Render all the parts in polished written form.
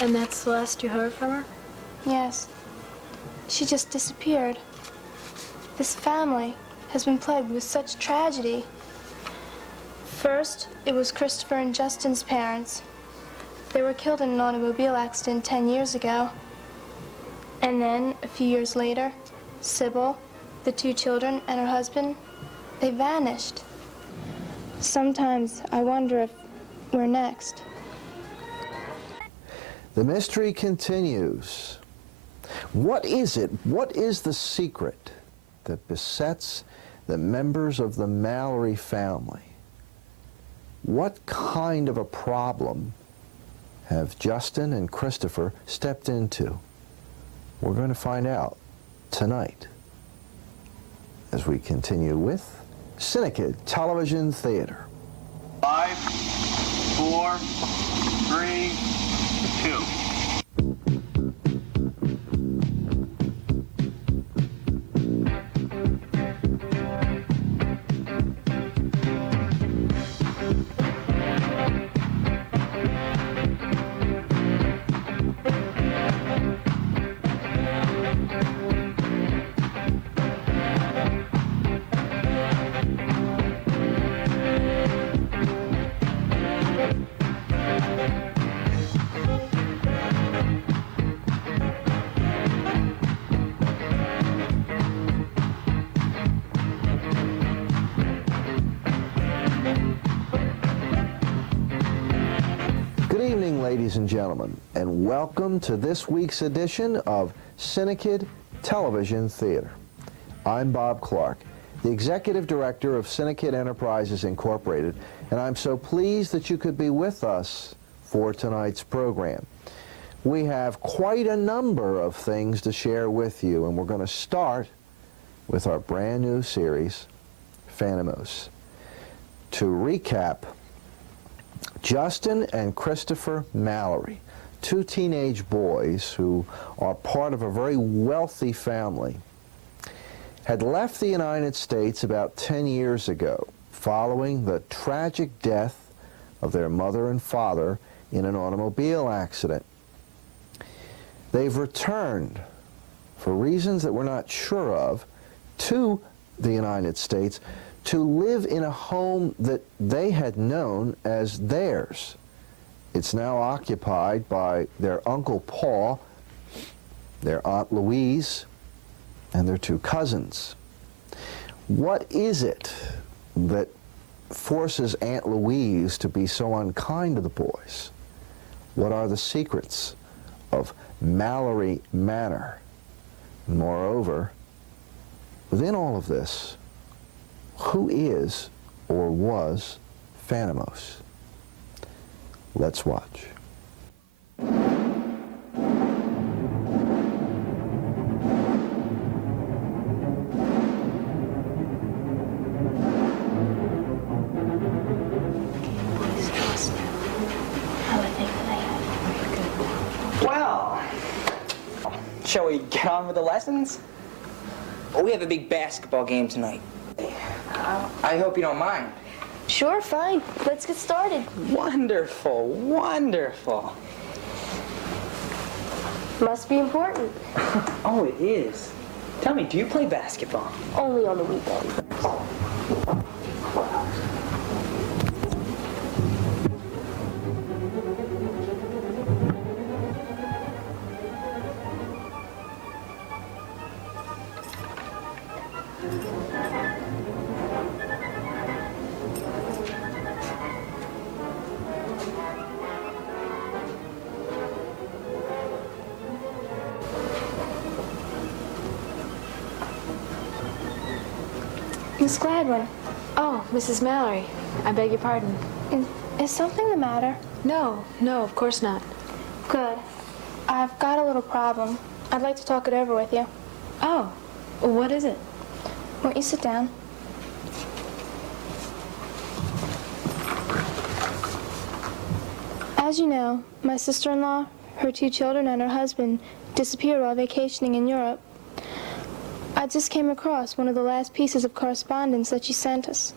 And that's the last you heard from her? Yes. She just disappeared. This family has been plagued with such tragedy. First, it was Christopher and Justin's parents. They were killed in an automobile accident 10 years ago. And then, a few years later, Sybil, the 2 children, and her husband, they vanished. Sometimes I wonder if we're next. The mystery continues. What is it? What is the secret that besets the members of the Mallory family? What kind of a problem have Justin and Christopher stepped into? We're going to find out tonight as we continue with CINEKYD Television Theater. 5, 4, 3, 2. Good evening, ladies and gentlemen, and welcome to this week's edition of CINEKYD Television Theater. I'm Bob Clark, the Executive Director of CINEKYD Enterprises Incorporated, and I'm so pleased that you could be with us for tonight's program. We have quite a number of things to share with you, and we're going to start with our brand new series, Phantomos. To recap, Justin and Christopher Mallory, 2 teenage boys who are part of a very wealthy family, had left the United States about 10 years ago following the tragic death of their mother and father in an automobile accident. They've returned, for reasons that we're not sure of, to the United States to live in a home that they had known as theirs. It's now occupied by their Uncle Paul, their Aunt Louise, and their 2 cousins. What is it that forces Aunt Louise to be so unkind to the boys? What are the secrets of Mallory Manor? Moreover, within all of this, who is or was Phantomos? Let's watch. Well, shall we get on with the lessons? Oh, we have a big basketball game tonight. I hope you don't mind. Sure, fine. Let's get started. Wonderful, wonderful. Must be important. Oh, it is. Tell me, do you play basketball? Only on the weekends. Miss Gladwin. Oh, Mrs. Mallory. I beg your pardon. Is something the matter? No, of course not. Good. I've got a little problem. I'd like to talk it over with you. Oh, what is it? Won't you sit down? As you know, my sister-in-law, her 2 children, and her husband disappeared while vacationing in Europe. I just came across one of the last pieces of correspondence that she sent us.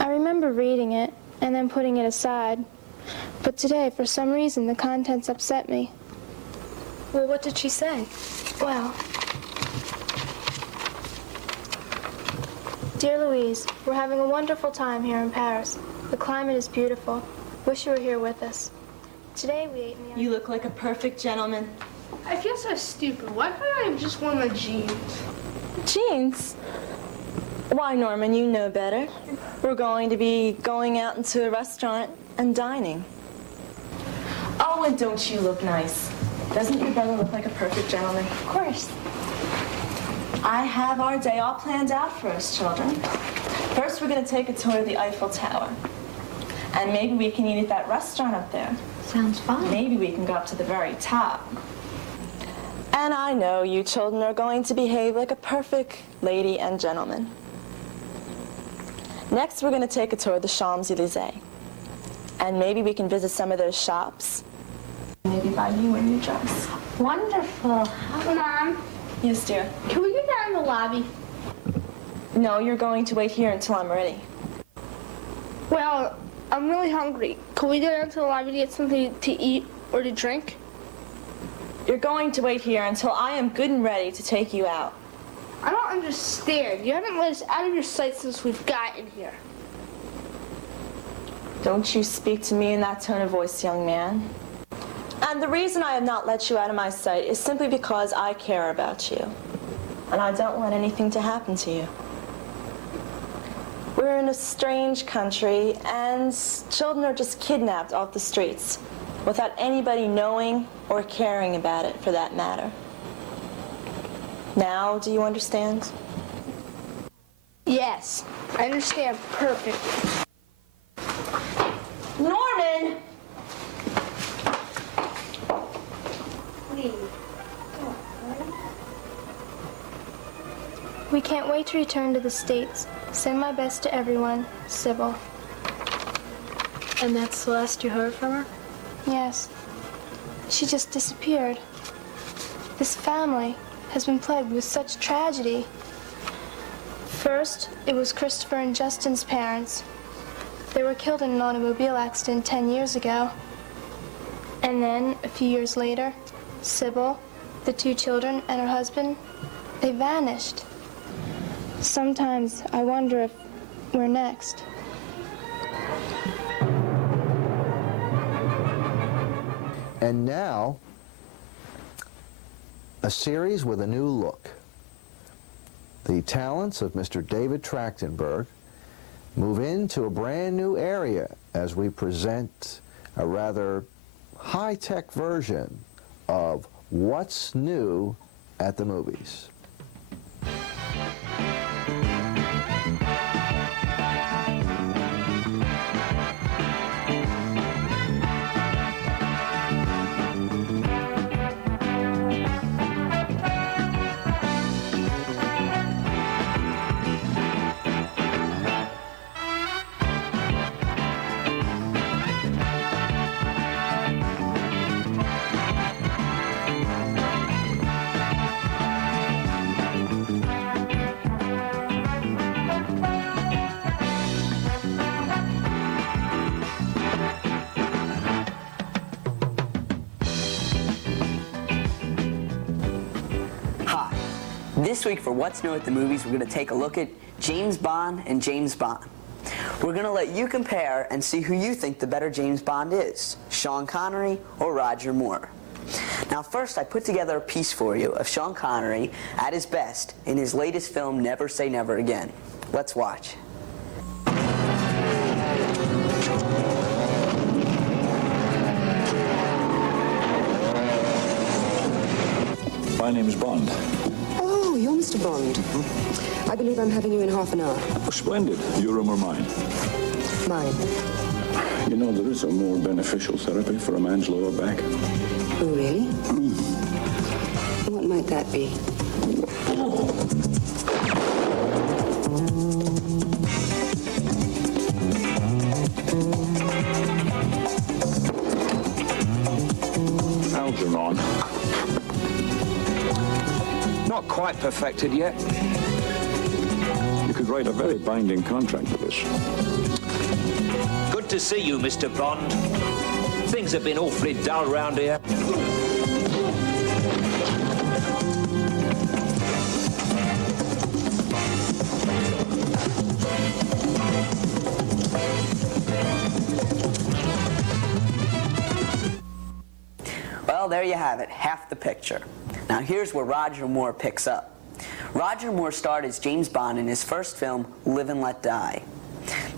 I remember reading it and then putting it aside. But today, for some reason, the contents upset me. Well, what did she say? Well, dear Louise, we're having a wonderful time here in Paris. The climate is beautiful. Wish you were here with us. Today we ate in the... You look like a perfect gentleman. I feel so stupid. Why couldn't I have just worn my jeans? Jeans? Why, Norman, you know better. We're going to be going out into a restaurant and dining. Oh, and don't you look nice? Doesn't your brother look like a perfect gentleman? Of course. I have our day all planned out for us, children. First, we're going to take a tour of the Eiffel Tower. And maybe we can eat at that restaurant up there. Sounds fun. Maybe we can go up to the very top. And I know you children are going to behave like a perfect lady and gentleman. Next, we're going to take a tour of the Champs-Élysées. And maybe we can visit some of those shops. Maybe buy you a new dress. Wonderful. Mom, Yes, dear. can we go down in the lobby? No, you're going to wait here until I'm ready. Well, I'm really hungry. Can we go down to the lobby to get something to eat or to drink? You're going to wait here until I am good and ready to take you out. I don't understand. You haven't let us out of your sight since we've gotten here. Don't you speak to me in that tone of voice, young man. And the reason I have not let you out of my sight is simply because I care about you. And I don't want anything to happen to you. We're in a strange country, and children are just kidnapped off the streets without anybody knowing or caring about it, for that matter. Now, do you understand? Yes, I understand perfectly. Norman! We can't wait to return to the States. Send my best to everyone. Sybil. And that's the last you heard from her? Yes. She just disappeared. This family has been plagued with such tragedy. First, it was Christopher and Justin's parents. They were killed in an automobile accident 10 years ago. And then, a few years later, Sybil, the 2 children, and her husband, they vanished. Sometimes I wonder if we're next. And now, a series with a new look. The talents of Mr. David Trachtenberg move into a brand new area as we present a rather high-tech version of What's New at the Movies. This week for What's New at the Movies, we're going to take a look at James Bond and James Bond. We're going to let you compare and see who you think the better James Bond is, Sean Connery or Roger Moore. Now first, I put together a piece for you of Sean Connery at his best in his latest film, Never Say Never Again. Let's watch. My name is Bond. Oh, you're Mr. Bond. I believe I'm having you in half an hour. Oh, splendid. Your room or mine? Mine. You know, there is a more beneficial therapy for a man's lower back. Oh, really? What might that be? Algernon. Not quite perfected yet. You could write a very binding contract for this. Good to see you, Mr. Bond. Things have been awfully dull round here. Well, there you have it, half the picture. Now here's where Roger Moore picks up. Roger Moore starred as James Bond in his first film, Live and Let Die.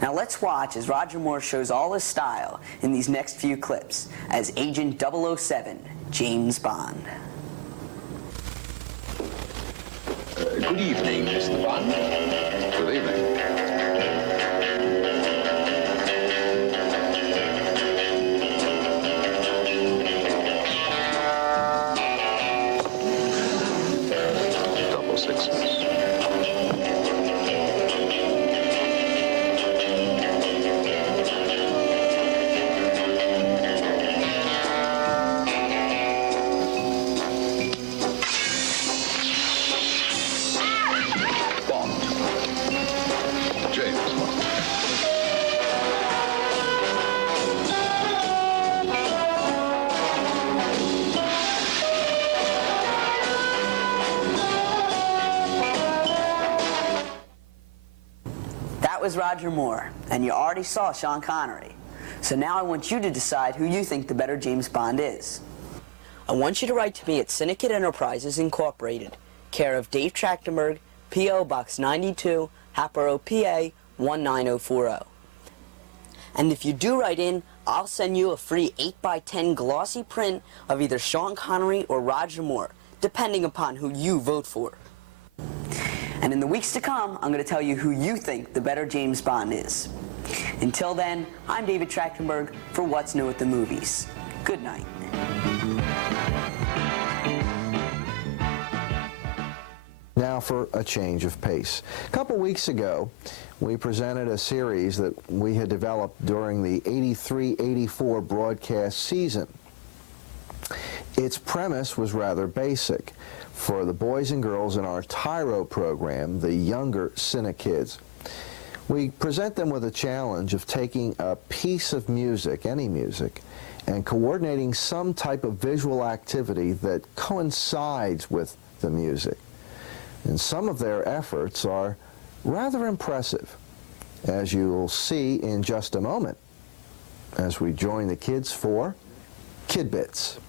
Now let's watch as Roger Moore shows all his style in these next few clips as Agent 007, James Bond. Good evening, Mr. Bond. Good evening. Double sixes. That was Roger Moore, and you already saw Sean Connery. So now I want you to decide who you think the better James Bond is. I want you to write to me at CINEKYD Enterprises Incorporated, care of Dave Trachtenberg, P.O. Box 92, Hatboro, PA 19040. And if you do write in, I'll send you a free 8x10 glossy print of either Sean Connery or Roger Moore, depending upon who you vote for. And in the weeks to come, I'm going to tell you who you think the better James Bond is. Until then, I'm David Trachtenberg for What's New at the Movies. Good night. Now for a change of pace. A couple weeks ago, we presented a series that we had developed during the 83-84 broadcast season. Its premise was rather basic. For the boys and girls in our Tyro program, the younger CINEKYDs, we present them with a challenge of taking a piece of music, any music, and coordinating some type of visual activity that coincides with the music. And some of their efforts are rather impressive, as you'll see in just a moment, as we join the kids for Kid Bits.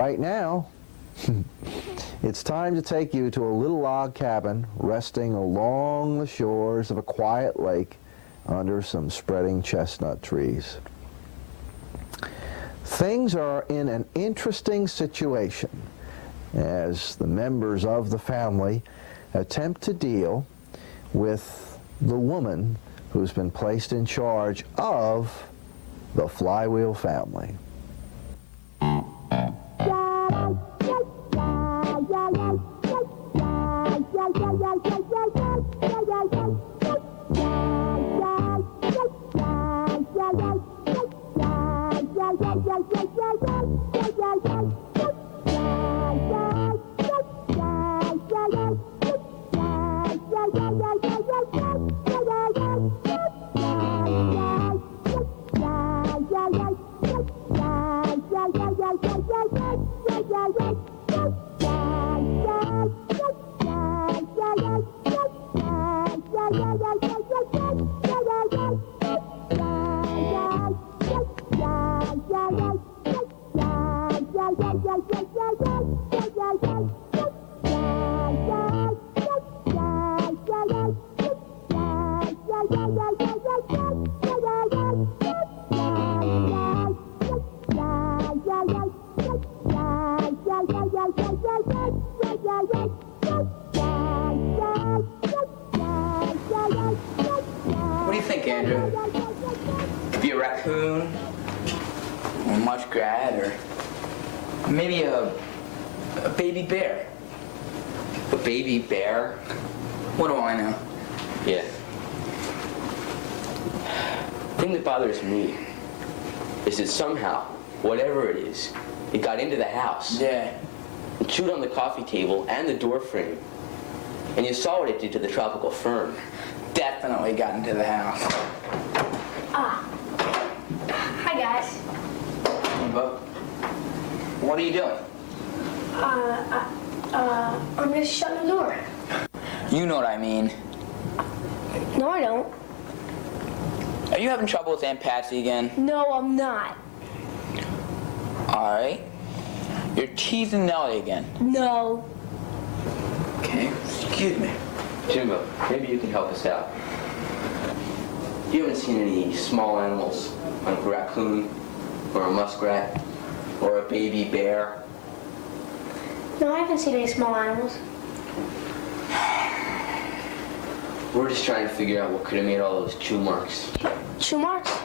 Right now, it's time to take you to a little log cabin resting along the shores of a quiet lake under some spreading chestnut trees. Things are in an interesting situation as the members of the family attempt to deal with the woman who's been placed in charge of the Flywheel family. What do you think, Andrew? Could be a raccoon, or a muskrat, or maybe a baby bear. A baby bear? What do I know? Yeah. The thing that bothers me is that somehow, whatever it is, it got into the house. Yeah. It chewed on the coffee table and the door frame. And you saw what it did to the tropical fern. Definitely got into the house. Ah. Hi, guys. But what are you doing? I'm just shutting the door. You know what I mean. No, I don't. Are you having trouble with Aunt Patsy again? No, I'm not. All right. You're teasing Nellie again. No. Okay. Excuse me. Jimbo, maybe you can help us out. You haven't seen any small animals, like a raccoon, or a muskrat, or a baby bear? No, I haven't seen any small animals. We're just trying to figure out what could have made all those chew marks. Chew marks?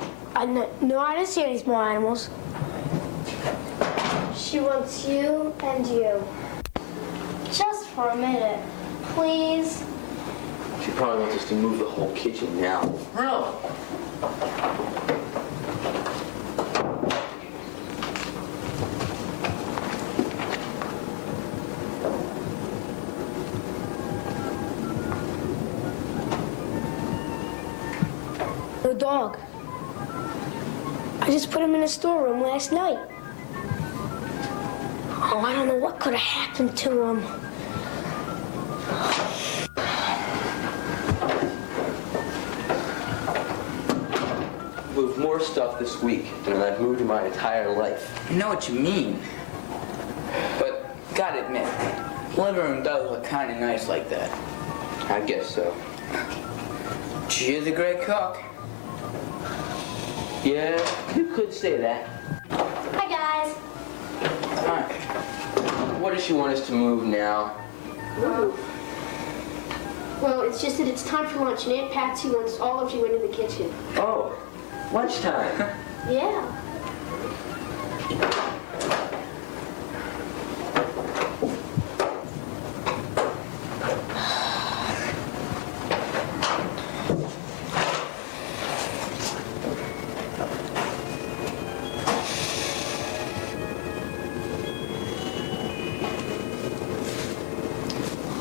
No, I didn't see any small animals. She wants you and you. Just for a minute, please. She probably wants us to move the whole kitchen now. Really? The dog. I just put him in the storeroom last night. Oh, I don't know what could have happened to him. Moved more stuff this week than I've moved in my entire life. I know what you mean. But gotta admit, the living room does look kind of nice like that. I guess so. She is a great cook. Yeah, you could say that. Hi, guys. Hi. What does she want us to move now? Well, it's just that it's time for lunch, and Aunt Patsy wants all of you into the kitchen. Oh, lunchtime. Yeah.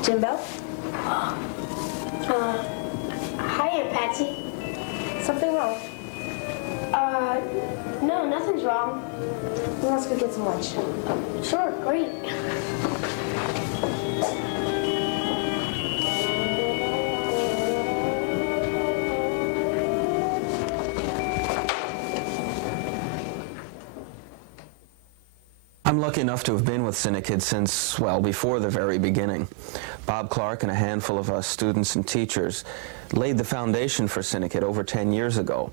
Jimbo? Hi, Aunt Patsy. Something wrong? No, nothing's wrong. Well, let's go get some lunch. Sure, great. I'm lucky enough to have been with CINEKYD since, well, before the very beginning. Bob Clark and a handful of us students and teachers laid the foundation for CINEKYD over 10 years ago.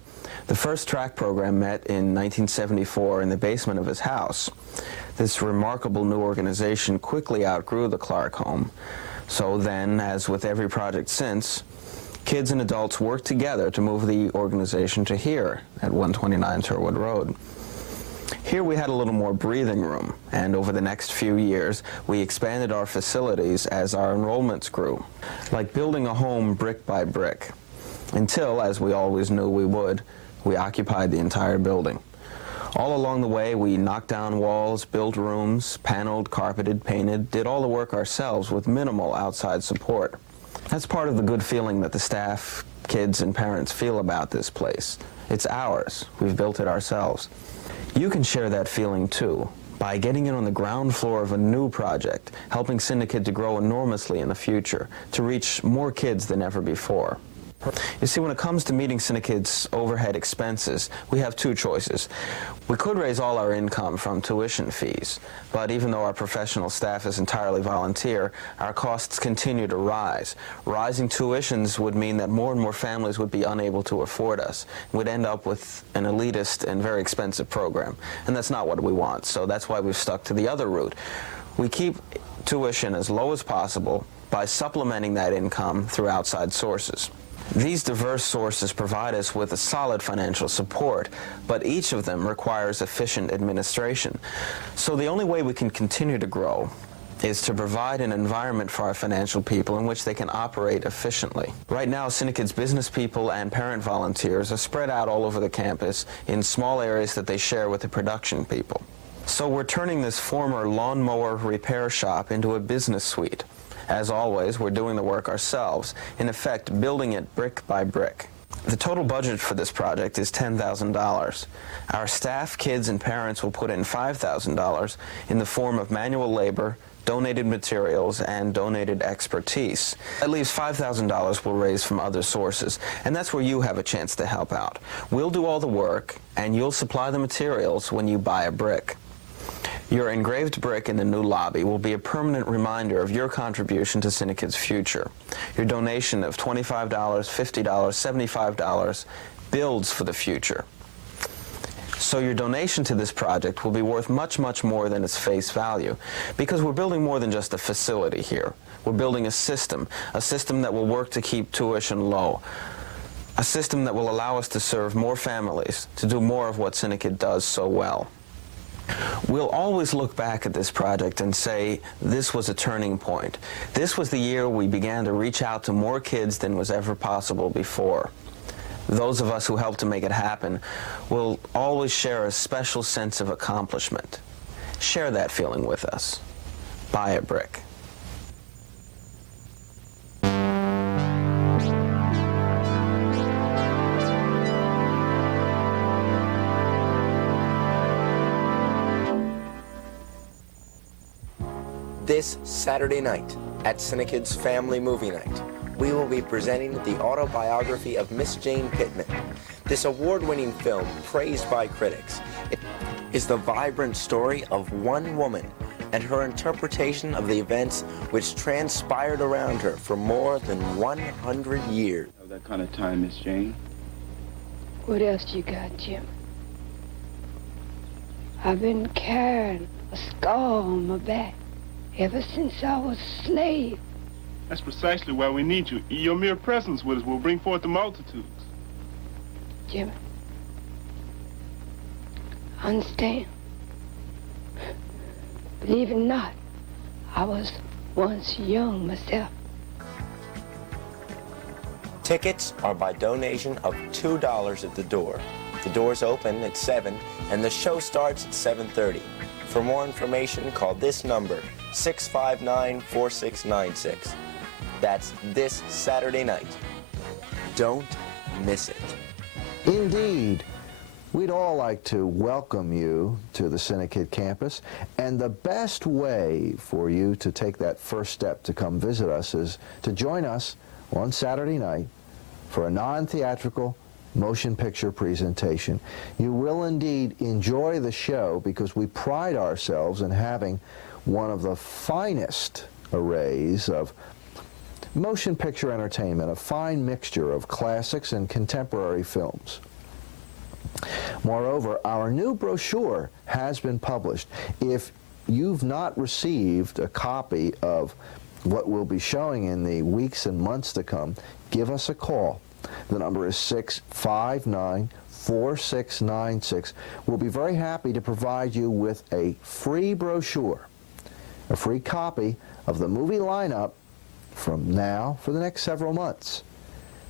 The first track program met in 1974 in the basement of his house. This remarkable new organization quickly outgrew the Clark home. So then, as with every project since, kids and adults worked together to move the organization to here at 129 Sherwood Road. Here we had a little more breathing room, and over the next few years, we expanded our facilities as our enrollments grew, like building a home brick by brick, until, as we always knew we would, we occupied the entire building. All along the way, we knocked down walls, built rooms, paneled, carpeted, painted, did all the work ourselves with minimal outside support. That's part of the good feeling that the staff, kids, and parents feel about this place. It's ours. We've built it ourselves. You can share that feeling too by getting in on the ground floor of a new project, helping CINEKYD to grow enormously in the future, to reach more kids than ever before. You see, when it comes to meeting CINEKYD's overhead expenses, we have two choices. We could raise all our income from tuition fees, but even though our professional staff is entirely volunteer, our costs continue to rise. Rising tuitions would mean that more and more families would be unable to afford us. We'd end up with an elitist and very expensive program, and that's not what we want, so that's why we've stuck to the other route. We keep tuition as low as possible by supplementing that income through outside sources. These diverse sources provide us with a solid financial support, but each of them requires efficient administration. So the only way we can continue to grow is to provide an environment for our financial people in which they can operate efficiently. Right now, CINEKYD's business people and parent volunteers are spread out all over the campus in small areas that they share with the production people. So we're turning this former lawnmower repair shop into a business suite. As always, we're doing the work ourselves, in effect building it brick by brick. The total budget for this project is $10,000. Our staff, kids, and parents will put in $5,000 in the form of manual labor, donated materials, and donated expertise. That leaves $5,000 we'll raise from other sources, and that's where you have a chance to help out. We'll do all the work, and you'll supply the materials when you buy a brick. Your engraved brick in the new lobby will be a permanent reminder of your contribution to CINEKYD's future. Your donation of $25, $50, $75 builds for the future. So your donation to this project will be worth much, much more than its face value, because we're building more than just a facility here. We're building a system that will work to keep tuition low, a system that will allow us to serve more families, to do more of what CINEKYD does so well. We'll always look back at this project and say, this was a turning point. This was the year we began to reach out to more kids than was ever possible before. Those of us who helped to make it happen will always share a special sense of accomplishment. Share that feeling with us. Buy a brick. This Saturday night at CINEKYD's Family Movie Night, we will be presenting the autobiography of Miss Jane Pittman. This award-winning film, praised by critics, is the vibrant story of one woman and her interpretation of the events which transpired around her for more than 100 years. That kind of time, Miss Jane. What else you got, Jim? I've been carrying a scar on my back ever since I was a slave. That's precisely why we need you. Your mere presence with us will bring forth the multitudes. Jimmy, understand. Believe it or not, I was once young myself. Tickets are by donation of $2 at the door. The doors open at 7 and the show starts at 7:30. For more information, call this number, 659-4696. That's this Saturday night. Don't miss it. Indeed. We'd all like to welcome you to the CINEKYD campus, and the best way for you to take that first step to come visit us is to join us on Saturday night for a non-theatrical motion picture presentation. You will indeed enjoy the show because we pride ourselves in having one of the finest arrays of motion picture entertainment, a fine mixture of classics and contemporary films. Moreover, our new brochure has been published. If you've not received a copy of what we'll be showing in the weeks and months to come, give us a call. The number is 659-4696. We'll be very happy to provide you with a free brochure, a free copy of the movie lineup from now for the next several months.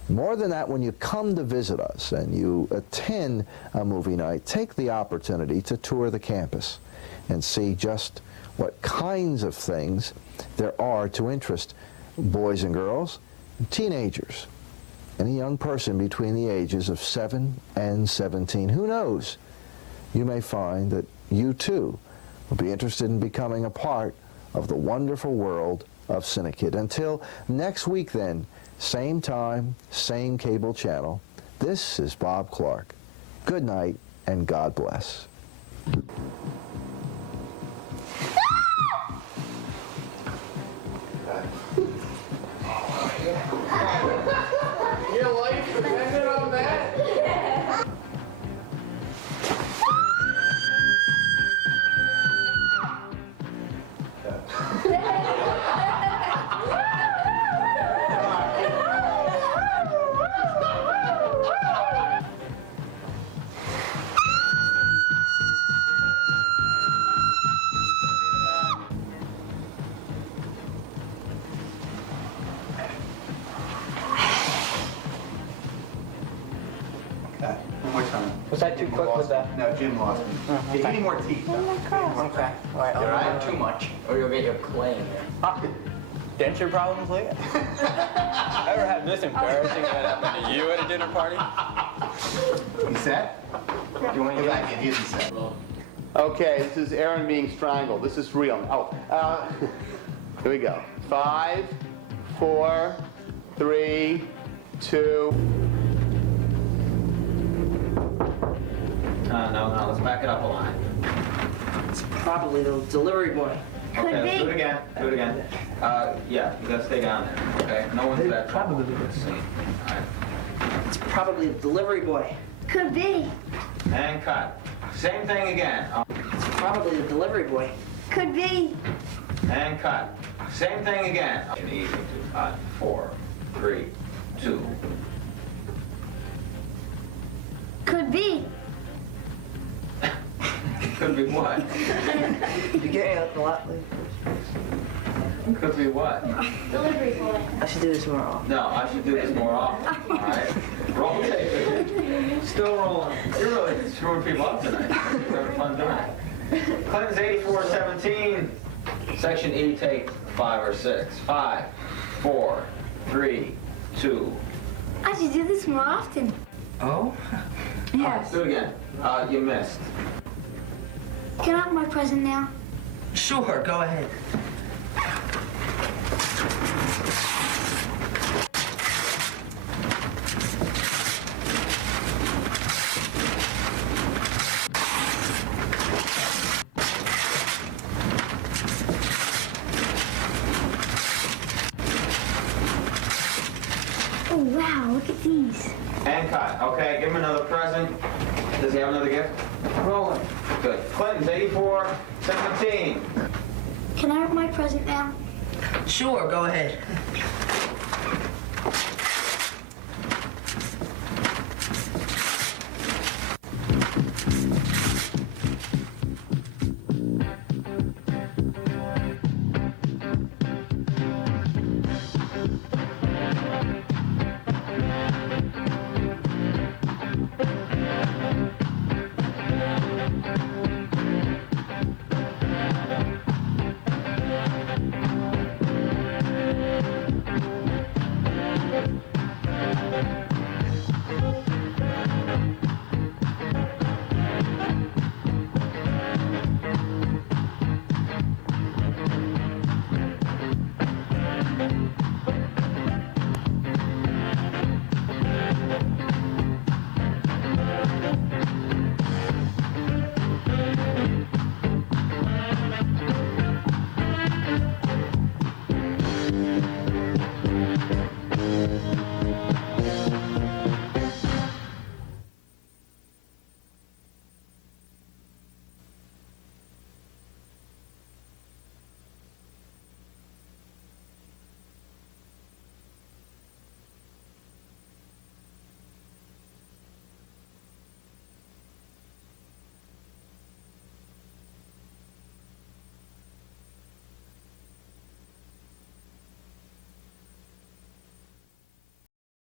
More than that, when you come to visit us and you attend a movie night, take the opportunity to tour the campus and see just what kinds of things there are to interest boys and girls, and teenagers, any young person between the ages of 7 and 17. Who knows? You may find that you too will be interested in becoming a part of the wonderful world of CINEKYD. Until next week then, same time, same cable channel, this is Bob Clark. Good night and God bless. Your life depended on that? One more time. Was that too quick with that? No, Jim lost me. Yeah, you need more teeth. Okay. All right, I'll not too much, or you'll get your clay in there. Denture problems later? Ever had this embarrassing that happened to you at a dinner party? You set? You want to Get back in. Here's the set. Okay, this is Aaron being strangled. This is real. Here we go. 5, 4, 3, 2. No, let's back it up a line. It's probably the delivery boy. Okay, let's do it again. Do it again. Yeah, you gotta stay down there. Okay, no one's that probably the scene. All right. It's probably the delivery boy. Could be. And cut. Same thing again. It's probably the delivery boy. Could be. And cut. Same thing again. Easy. 4, 3, 2. Could be. Could be what? You're getting out a lot later. Could be what? Delivery boy. I should do this more often. No, I should do this more often. All right. Roll tape. Still rolling. You're really screwing people up tonight. You're having fun doing it. Clinton's 84-17. Section E, take 5 or 6. 5, 4, 3, 2. I should do this more often. Oh? Yes. Do it again. You missed. Can I have my present now? Sure, go ahead. Oh, wow, look at these. And cut. Okay, give him another present. Does he have another gift? Rolling. Good. Clinton's 84-17. Can I have my present now? Sure, go ahead.